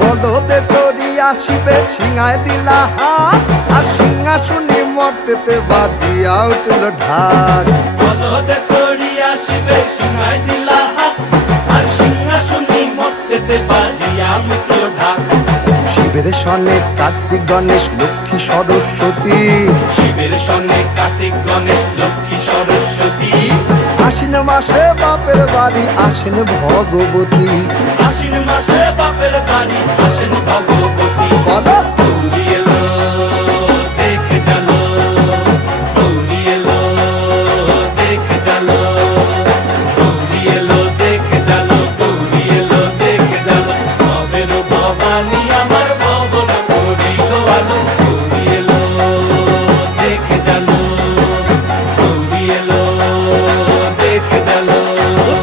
বলদে চড়ি আসিবে সিংহায় দিলা হাত, আর সিংহাসনে মর্তেতে বাজিয়া উঠল ঢাক। বলদে চড়ি আসিবে সিংহায় দিলা হাত, আর সিংহাসনে মর্তেতে বাজিয়া উঠল ঢাক। শিবের সনে কার্তিক গণেশ লক্ষ্মী সরস্বতী, শিবের সনে কার্তিক গণেশ লক্ষ্মী সরস্বতী। আশ্বিন মাসে বাপের বাড়ি আসেন ভগবতী। আশ্বিন মাসে বাপের বাড়ি আসেন ভগবতী। বলো